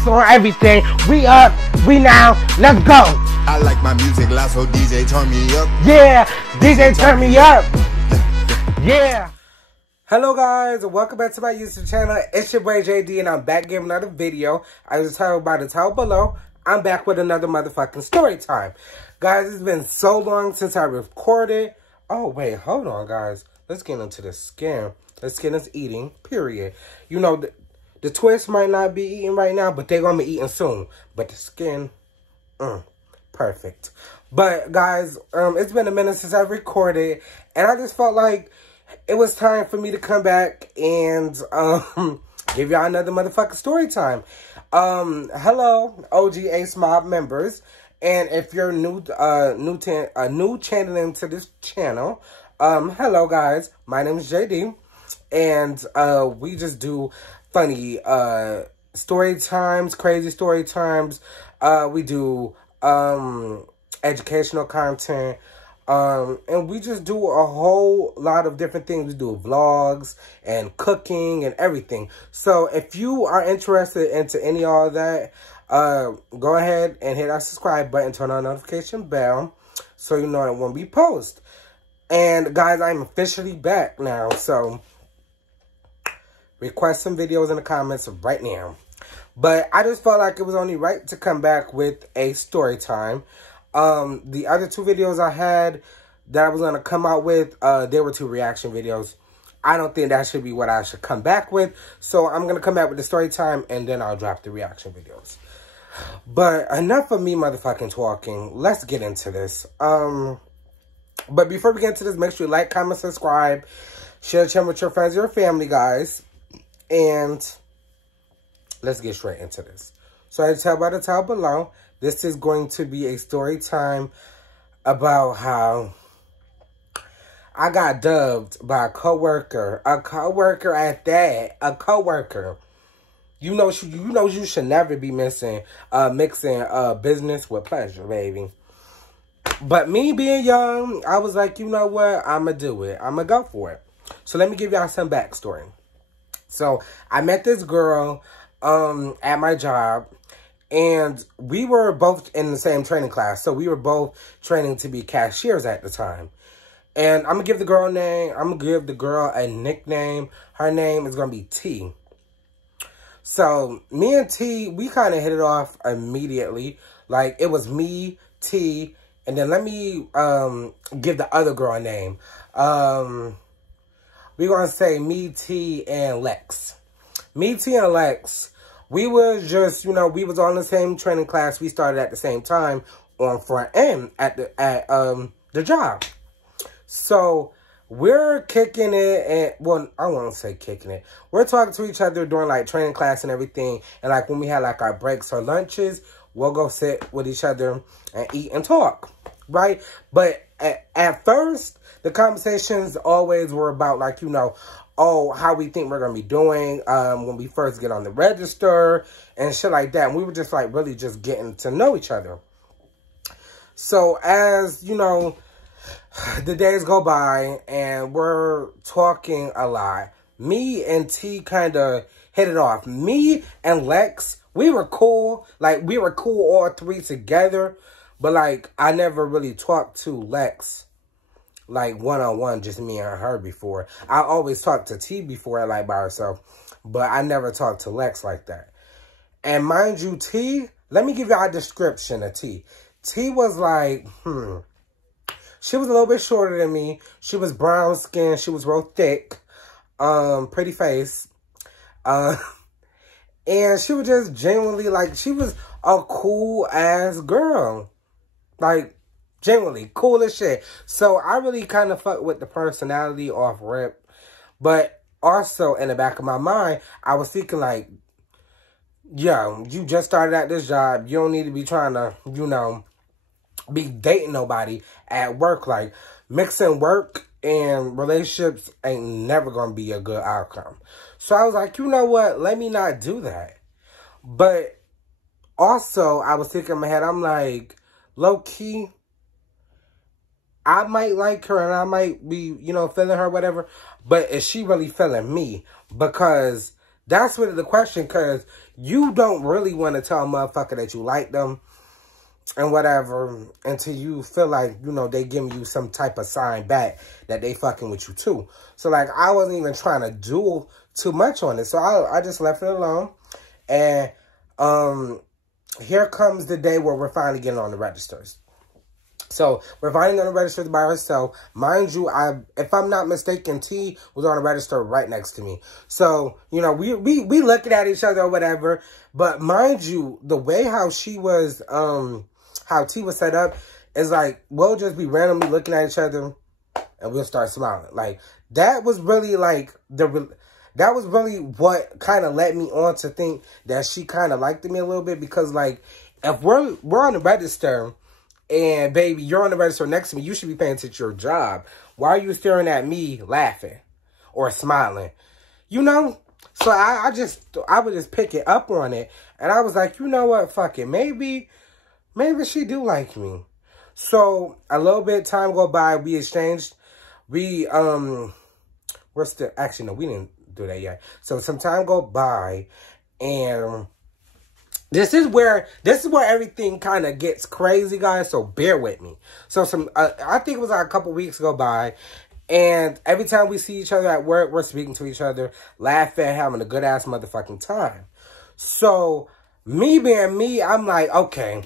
Plus on everything. We up, we now, let's go. I like my music loud, so DJ turn me up. Yeah, DJ turn me up. Yeah. Hello guys, and welcome back to my YouTube channel. It's your boy JD, and I'm back giving another video. I was told by the title below, I'm back with another motherfucking story time. Guys, it's been so long since I recorded. Oh wait, hold on guys. Let's get into the skin. The skin is eating, period. You know, the twist might not be eating right now, but they're going to be eating soon. But the skin, perfect. But guys, it's been a minute since I recorded, and I just felt like it was time for me to come back and give y'all another motherfucking story time. Hello, OG Ace Mob members, and if you're new channeling to this channel, hello guys, my name is JD, and we just do funny story times, crazy story times. We do educational content. And we just do a whole lot of different things. We do vlogs and cooking and everything. So if you are interested into any of all that, go ahead and hit that subscribe button, turn on the notification bell, so you know that when we post. And guys, I'm officially back now, so request some videos in the comments right now. But I just felt like it was only right to come back with a story time. The other two videos I had that I was going to come out with, they were two reaction videos. I don't think that should be what I should come back with. So I'm going to come back with the story time, and then I'll drop the reaction videos. But enough of me motherfucking talking. Let's get into this. But before we get into this, make sure you like, comment, subscribe, share the channel with your friends and your family, guys. And let's get straight into this. So I tell by the title below, this is going to be a story time about how I got dubbed by a coworker at that, a coworker. You know you should never be mixing business with pleasure, baby. But me being young, I was like, you know what? I'ma do it. I'ma go for it. So let me give y'all some backstory. So I met this girl at my job. And we were both in the same training class. So we were both training to be cashiers at the time. And I'm going to give the girl a name. I'm going to give the girl a nickname. Her name is going to be T. So me and T, we kind of hit it off immediately. Like, it was me, T, and then let me give the other girl a name. We're going to say me, T, and Lex. Me, T, and Lex. We was just, you know, we was on the same training class. We started at the same time on front end at the job. So we're kicking it, and well, I won't say kicking it. We're talking to each other during like training class and everything. And like when we had like our breaks or lunches, we'll go sit with each other and eat and talk, right? But at first, the conversations always were about like, you know, oh, how we think we're going to be doing when we first get on the register and shit like that. And we were just like really just getting to know each other. So as, you know, the days go by and we're talking a lot, me and T kind of hit it off. Me and Lex, we were cool. Like, we were cool all three together. But like, I never really talked to Lex like one-on-one, just me and her before. I always talked to T before, like by herself, but I never talked to Lex like that. And mind you, T, let me give y'all a description of T. T was like, she was a little bit shorter than me. She was brown skin. She was real thick, pretty face. And she was just genuinely like, she was a cool ass girl. Like, genuinely cool as shit. So I really kind of fucked with the personality off rip. But also in the back of my mind, I was thinking like, yo, you just started at this job. You don't need to be trying to, you know, be dating nobody at work. Like, mixing work and relationships ain't never going to be a good outcome. So I was like, you know what? Let me not do that. But also, I was thinking in my head, I'm like, low-key, I might like her and I might be, you know, feeling her, whatever. But is she really feeling me? Because That's really the question, because you don't really want to tell a motherfucker that you like them and whatever until you feel like, you know, they giving you some type of sign back that they fucking with you too. So, like, I wasn't even trying to do too much on it. So, I just left it alone. And here comes the day where we're finally getting on the registers. So, we're finally on the registers by ourselves. Mind you, if I'm not mistaken, T was on the register right next to me. So, you know, we looking at each other or whatever. But mind you, the way how she was, how T was set up is like, we'll just be randomly looking at each other and we'll start smiling. Like, that was really like, that was really what kind of led me on to think that she kind of liked me a little bit. Because, like, if we're on the register and, baby, you're on the register next to me, you should be paying attention to your job. Why are you staring at me laughing or smiling? You know? So I would just pick it up on it. And I was like, you know what? Fuck it. Maybe she do like me. So a little bit time go by. We exchanged. We're still, actually, no, we didn't do that yet. So some time go by, and this is where everything kind of gets crazy, guys. So bear with me. So I think it was like a couple weeks go by, and every time we see each other at work, we're speaking to each other, laughing, having a good ass motherfucking time. So me being me, I'm like, okay,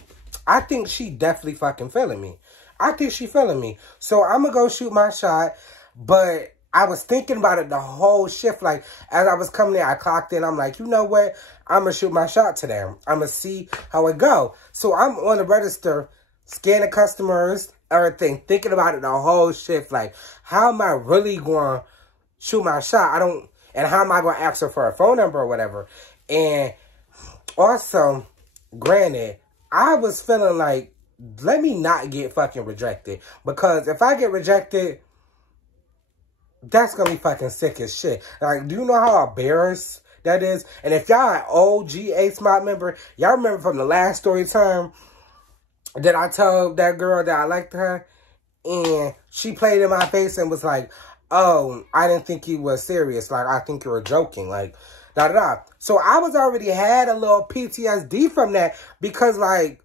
I think she definitely fucking feeling me. I think she feeling me. So I'm gonna go shoot my shot, but I was thinking about it the whole shift. Like, as I was coming in, I clocked in. I'm like, you know what? I'm going to shoot my shot today. I'm going to see how it go. So I'm on the register, scanning customers, everything, thinking about it the whole shift. Like, how am I really going to shoot my shot? And how am I going to ask her for a phone number or whatever? And also, granted, I was feeling like, let me not get fucking rejected. Because if I get rejected, that's going to be fucking sick as shit. Like, do you know how embarrassed that is? And if y'all an OG A-Smart member, y'all remember from the last story time that I told that girl that I liked her, and she played in my face and was like, oh, I didn't think you were serious. Like, I think you were joking. Like, da-da-da. So I was already had a little PTSD from that because, like,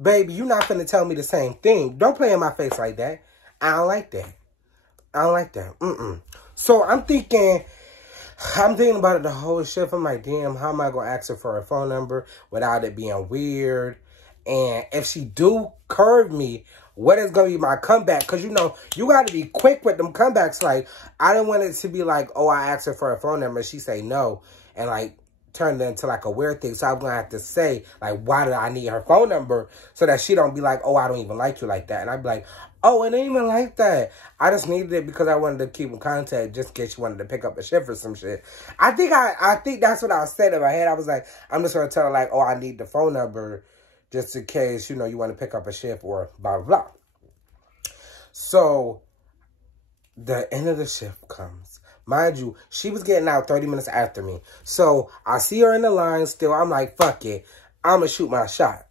baby, you're not finna tell me the same thing. Don't play in my face like that. I don't like that. I don't like that. So I'm thinking about it the whole shift. I'm like, damn, how am I going to ask her for her phone number without it being weird? And if she do curve me, what is going to be my comeback? Because, you know, you got to be quick with them comebacks. Like, I didn't want it to be like, oh, I asked her for her phone number. She say no. And, like, turned it into, like, a weird thing. So I'm going to have to say, like, why did I need her phone number? So that she don't be like, oh, I don't even like you like that. And I'd be like, oh, it ain't even like that. I just needed it because I wanted to keep in contact just in case you wanted to pick up a shift or some shit. I think that's what I said in my head. I was like, I'm just going to tell her, like, oh, I need the phone number just in case, you know, you want to pick up a shift or blah, blah, blah. So, the end of the shift comes. Mind you, she was getting out 30 minutes after me. So, I see her in the line still. I'm like, fuck it. I'm going to shoot my shot.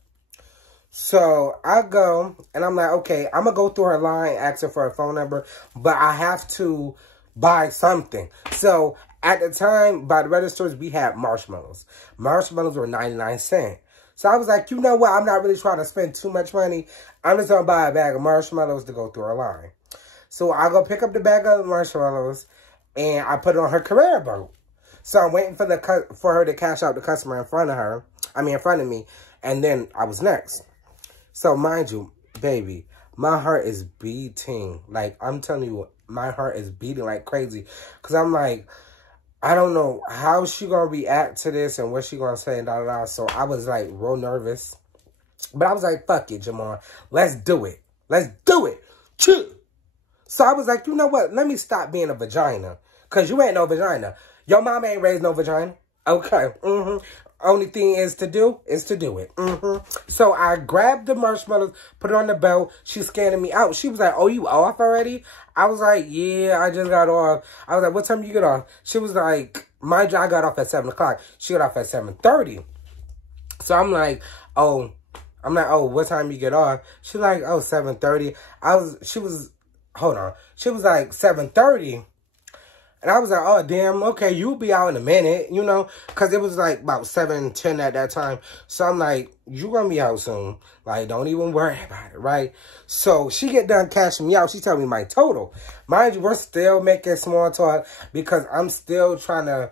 So, I go, and I'm like, okay, I'm going to go through her line, ask her for her phone number, but I have to buy something. So, at the time, by the registers, we had marshmallows. Marshmallows were 99 cents. So, I was like, you know what? I'm not really trying to spend too much money. I'm just going to buy a bag of marshmallows to go through her line. So, I go pick up the bag of marshmallows, and I put it on her Carrera boat. So, I'm waiting for her to cash out the customer in front of me, and then I was next. So, mind you, baby, my heart is beating. Like, I'm telling you, my heart is beating like crazy. Because I'm like, I don't know how she going to react to this and what she going to say and da-da-da. So, I was, like, real nervous. But I was like, fuck it, Jamal. Let's do it. Let's do it. Chill. So, I was like, you know what? Let me stop being a vagina. Because you ain't no vagina. Your mama ain't raised no vagina. Okay. Only thing is to do it. So I grabbed the marshmallows, put it on the belt. She's scanning me out. She was like, oh, you off already? I was like, yeah, I just got off. I was like, what time you get off? She was like, mind you, I got off at 7 o'clock. She got off at 7:30. So I'm like, oh, what time you get off? She's like, oh, 7:30. She was like 7:30. And I was like, oh, damn, okay, you'll be out in a minute, you know? Because it was like about 7:10 at that time. So I'm like, you going to be out soon. Like, don't even worry about it, right? So she get done cashing me out. She tell me my total. Mind you, we're still making small talk because I'm still trying to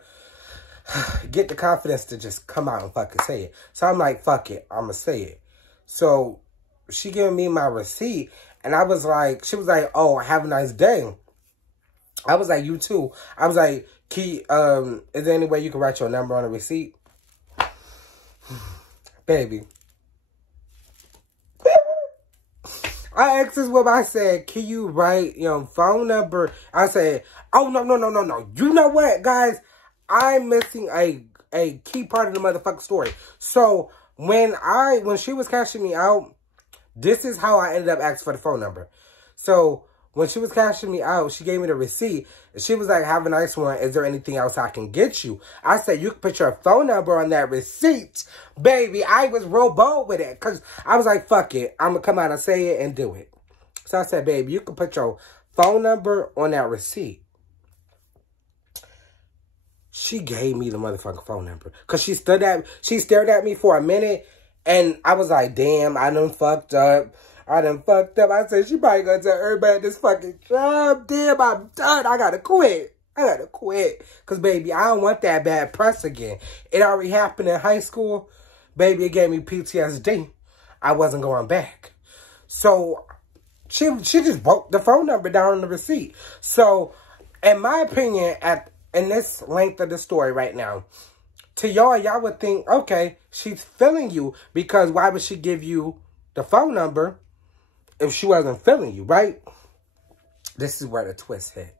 get the confidence to just come out and fucking say it. So I'm like, fuck it, I'm going to say it. So she giving me my receipt. And I was like, she was like, oh, have a nice day. I was like, you too. I was like, is there any way you can write your number on a receipt? Baby. I asked this woman, I said, can you write your phone number? I said, oh, no. You know what, guys? I'm missing a key part of the motherfucking story. So, when she was cashing me out, this is how I ended up asking for the phone number. So, when she was cashing me out, she gave me the receipt. And she was like, have a nice one. Is there anything else I can get you? I said, you can put your phone number on that receipt. Baby, I was real bold with it. Because I was like, fuck it. I'm going to come out and say it and do it. So I said, baby, you can put your phone number on that receipt. She gave me the motherfucking phone number. Because she stared at me for a minute. And I was like, damn, I done fucked up. I said, she probably gonna tell everybody at this fucking job. Damn, I'm done. I gotta quit. Because, baby, I don't want that bad press again. It already happened in high school. Baby, it gave me PTSD. I wasn't going back. So, she just wrote the phone number down on the receipt. So, in my opinion, in this length of the story right now, to y'all would think, okay, she's feeling you. Because why would she give you the phone number if she wasn't feeling you, right? This is where the twist hit.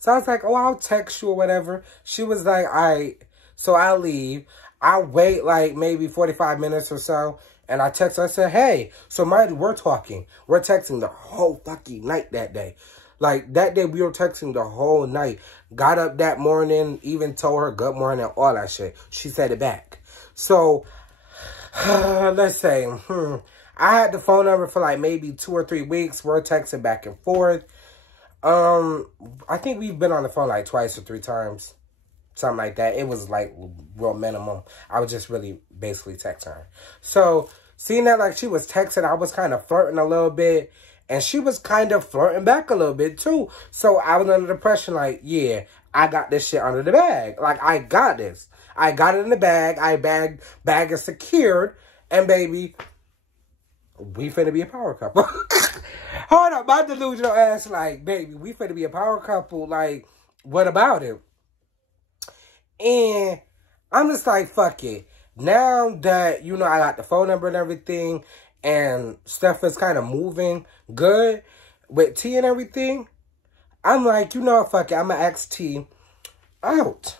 So I was like, oh, I'll text you or whatever. She was like, all right. So I'll leave. I'll wait like maybe 45 minutes or so. And I text her. I said, hey. So mind you, we're talking. We're texting the whole fucking night that day. Like, that day we were texting the whole night. Got up that morning, even told her good morning, all that shit. She said it back. So, let's say, I had the phone number for like maybe 2 or 3 weeks. We're texting back and forth. I think we've been on the phone like twice or 3 times. Something like that. It was like real minimum. I was just really basically texting her. So, seeing that like she was texting, I was kind of flirting a little bit. And she was kind of flirting back a little bit too. So, I was under the impression like, yeah, I got this shit under the bag. Like, I got this. I got it in the bag. Bag is secured. And baby, we finna be a power couple. Hold up, my delusional ass like, baby, we finna be a power couple. Like, what about it? And I'm just like, fuck it. Now that, you know, I got the phone number and everything, and stuff is kind of moving good with T and everything, I'm like, you know, fuck it. I'm gonna ask T out.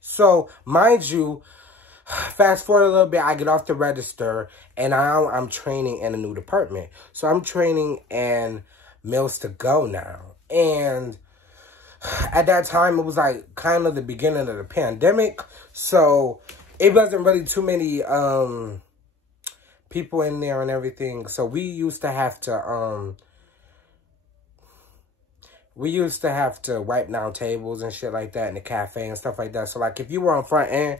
So, mind you, fast forward a little bit, I get off the register, and now I'm training in a new department. So I'm training in Meals to Go now. And at that time, it was like kind of the beginning of the pandemic. So it wasn't really too many people in there and everything. So we used to have to wipe down tables and shit like that in the cafe and stuff like that. So like if you were on front end,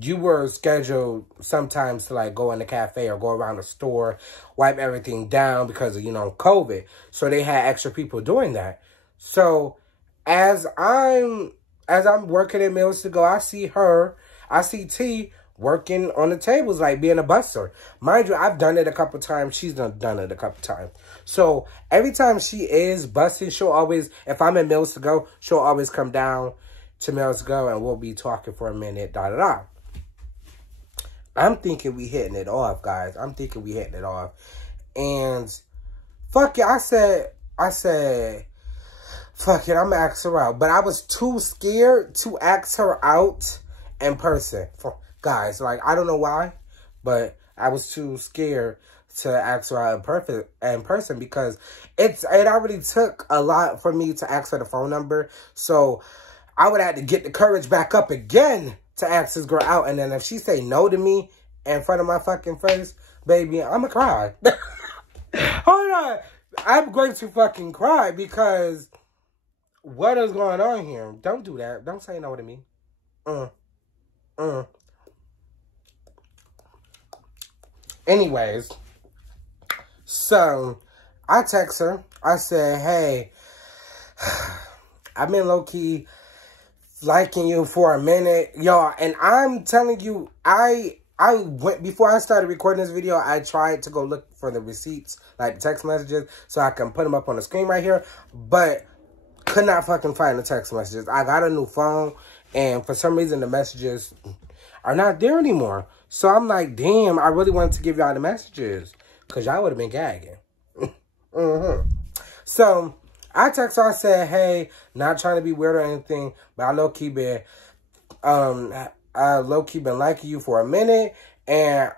you were scheduled sometimes to like go in the cafe or go around the store, wipe everything down because of, you know, COVID. So they had extra people doing that. So as I'm working at Meals to Go, I see T working on the tables, like being a busser. Mind you, I've done it a couple times. She's done it a couple times. So every time she is busting, she'll always, if I'm at Meals to Go, she'll always come down to Meals to Go and we'll be talking for a minute, da-da-da. I'm thinking we hitting it off, guys. I'm thinking we hitting it off. And fuck it, I said, fuck it, I'm gonna ask her out. But I was too scared to ask her out in person. Guys, like, I don't know why, but I was too scared to ask her out in person because it already took a lot for me to ask her the phone number. So I would have to get the courage back up again to ask this girl out. And then if she say no to me in front of my fucking face, baby, I'm gonna cry. Hold on. I'm going to fucking cry because What is going on here? Don't do that. Don't say no to me. Mm, mm. Anyways, so I text her. I said, hey, I've been low-key liking you for a minute, y'all. And I'm telling you, I went, before I started recording this video, I tried to go look for the receipts, like the text messages, so I can put them up on the screen right here. But could not fucking find the text messages. I got a new phone, and for some reason, the messages are not there anymore. So I'm like, damn, I really wanted to give y'all the messages, because y'all would have been gagging. So I text her, I said, hey, not trying to be weird or anything, but I low-key been liking you for a minute, and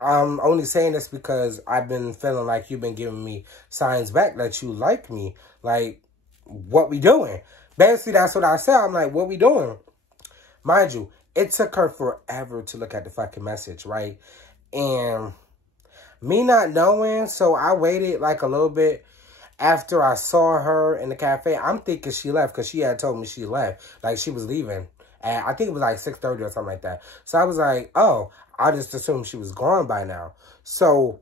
I'm only saying this because I've been feeling like you've been giving me signs back that you like me. Like, what we doing? Basically, that's what I said. I'm like, what we doing? Mind you, it took her forever to look at the fucking message, right? And me not knowing, so I waited like a little bit after I saw her in the cafe. I'm thinking she left because she had told me she left. Like, she was leaving. And I think it was like 6:30 or something like that. So I was like, oh, I just assumed she was gone by now. So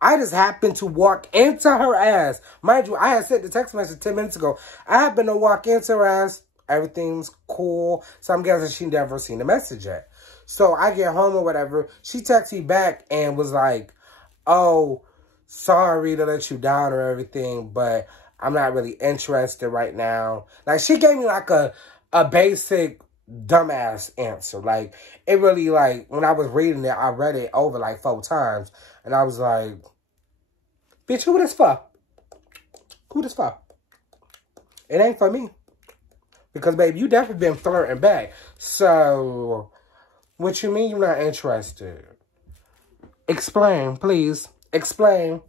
I just happened to walk into her ass. Mind you, I had sent the text message 10 minutes ago. I happened to walk into her ass. Everything's cool. So I'm guessing she never seen the message yet. So I get home or whatever. She texted me back and was like, oh, sorry to let you down or everything, but I'm not really interested right now. Like, she gave me like a basic dumbass answer. Like, it really, like, when I was reading it, I read it over like 4 times. And I was like, bitch, who this for? Who this for? It ain't for me. Because, babe, you definitely been flirting back. So, what you mean you're not interested? Explain, please. Explain.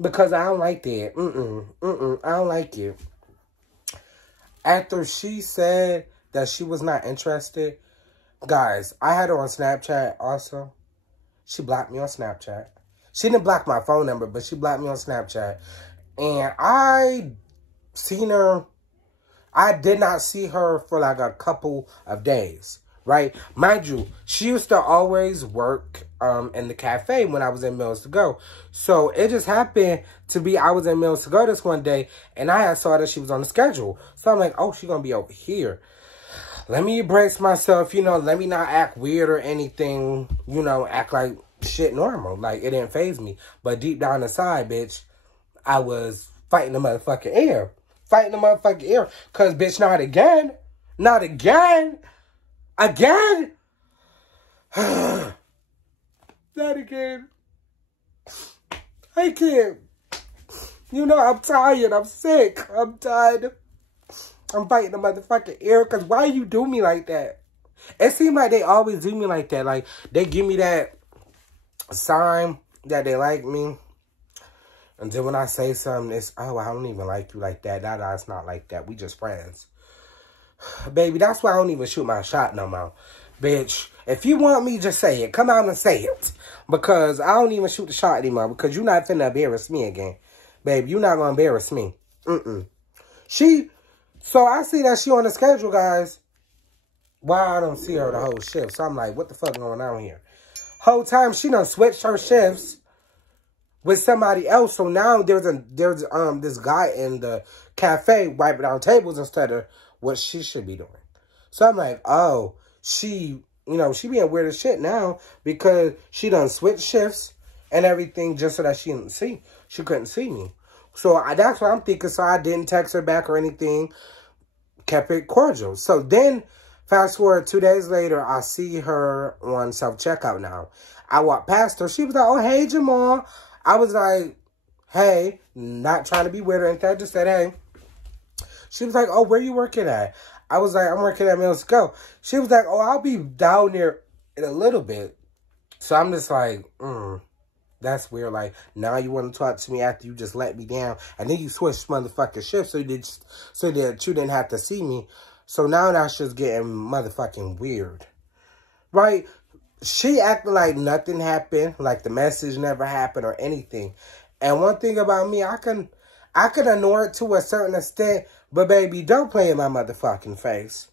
Because I don't like that. I don't like it. After she said that she was not interested, guys, I had her on Snapchat also. She blocked me on Snapchat. She didn't block my phone number, but she blocked me on Snapchat. And I seen her. I did not see her for like a couple of days, right? Mind you, she used to always work in the cafe when I was in Mills to Go. So it just happened to be I was in Mills to Go this one day, and I had saw that she was on the schedule. So I'm like, oh, she's going to be over here. Let me brace myself, you know, let me not act weird or anything, you know, act like shit normal. Like, it didn't faze me. But deep down inside, bitch, I was fighting the motherfucking air. Fighting the motherfucking air. Because, bitch, not again. Not again. Again. Not again. I can't. You know, I'm tired. I'm sick. I'm tired. I'm fighting the motherfucking air. Because why you do me like that? It seems like they always do me like that. Like, they give me that sign that they like me. And then when I say something, it's, oh, I don't even like you like that. It's not like that. We just friends. Baby, that's why I don't even shoot my shot no more. Bitch, if you want me, just say it. Come out and say it. Because I don't even shoot the shot anymore. Because you're not finna embarrass me again. Baby, you're not going to embarrass me. So I see that she on the schedule, guys. Why I don't see her the whole shift. So I'm like, what the fuck going on here? Whole time she done switched her shifts with somebody else. So now there's this guy in the cafe wiping down tables instead of what she should be doing. So I'm like, oh, she being weird as shit now because she done switched shifts and everything just so that she couldn't see me. So that's what I'm thinking. So I didn't text her back or anything. Kept it cordial. So then, fast forward 2 days later, I see her on self-checkout now. I walked past her. She was like, oh, hey, Jamal. I was like, hey, not trying to be weird or anything. I just said, hey. She was like, oh, where you working at? I was like, I'm working at Mills Go. She was like, oh, I'll be down there in a little bit. So I'm just like, that's weird. Like, now you want to talk to me after you just let me down. And then you switched motherfucking shifts so that you didn't have to see me. So now that's just getting motherfucking weird. Right? She acted like nothing happened. Like the message never happened or anything. And one thing about me, I can I can ignore it to a certain extent, but baby, don't play in my motherfucking face.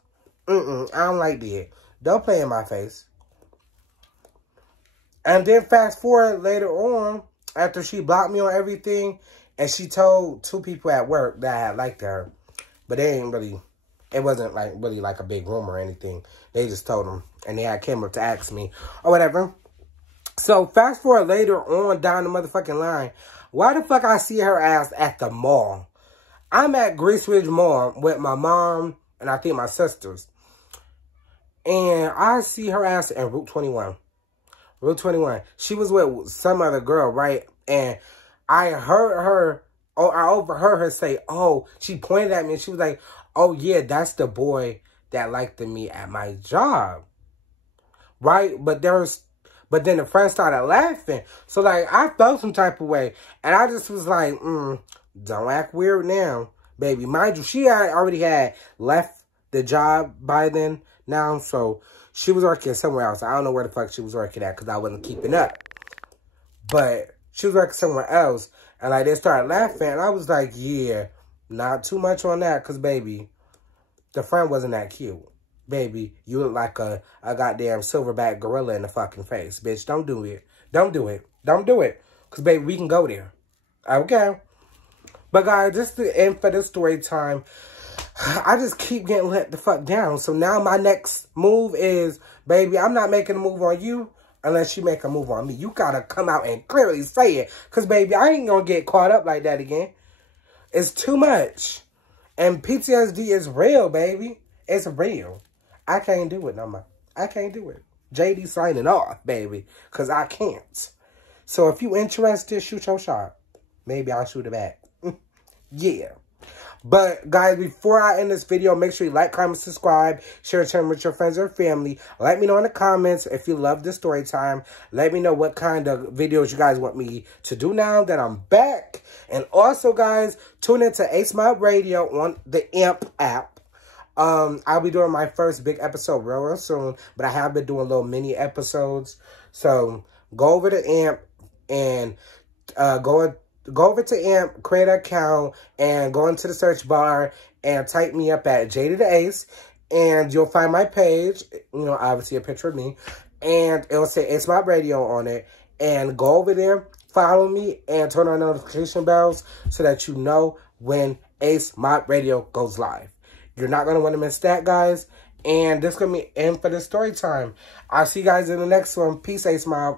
I don't like that. Don't play in my face. And then fast forward later on, after she blocked me on everything, and she told 2 people at work that I had liked her. But they ain't really, it wasn't like really like a big rumor or anything. They just told them, and they had came up to ask me or whatever. So fast forward later on down the motherfucking line, why the fuck I see her ass at the mall? I'm at Grace Ridge Mall with my mom and I think my sisters. And I see her ass in Route 21. Route 21. She was with some other girl, right? And I heard her, or I overheard her say, oh, she pointed at me and she was like, oh yeah, that's the boy that liked me at my job. Right? But then the friend started laughing. So like, I felt some type of way. And I just was like, don't act weird now, baby. Mind you, she already had left the job by then now. So she was working somewhere else. I don't know where the fuck she was working at because I wasn't keeping up. But she was working somewhere else. And like, they started laughing. And I was like, yeah, not too much on that. Because, baby, the friend wasn't that cute. Baby, you look like a goddamn silverback gorilla in the fucking face. Bitch, don't do it. Don't do it. Don't do it. Because, baby, we can go there. Okay? But, guys, this is the end for this story time. I just keep getting let the fuck down. So now my next move is, baby, I'm not making a move on you unless you make a move on me. You gotta come out and clearly say it. Because, baby, I ain't gonna get caught up like that again. It's too much. And PTSD is real, baby. It's real. I can't do it no more. I can't do it. JD signing off, baby. Because I can't. So if you interested, shoot your shot. Maybe I'll shoot it back. Yeah. But, guys, before I end this video, make sure you like, comment, subscribe, share it with your friends or family. Let me know in the comments if you love this story time. Let me know what kind of videos you guys want me to do now that I'm back. And also, guys, tune in to Ace Mob Radio on the AMP app. I'll be doing my first big episode real soon, but I have been doing little mini episodes. So, go over to AMP and go over to AMP, create an account, and go into the search bar and type me up at JD the Ace, and you'll find my page. You know, obviously a picture of me, and it will say It's My Radio on it. And go over there, follow me, and turn on notification bells so that you know when Ace Mob Radio goes live. You're not going to want to miss that, guys. And this is going to be the end for the story time. I'll see you guys in the next one. Peace, Ace Mob.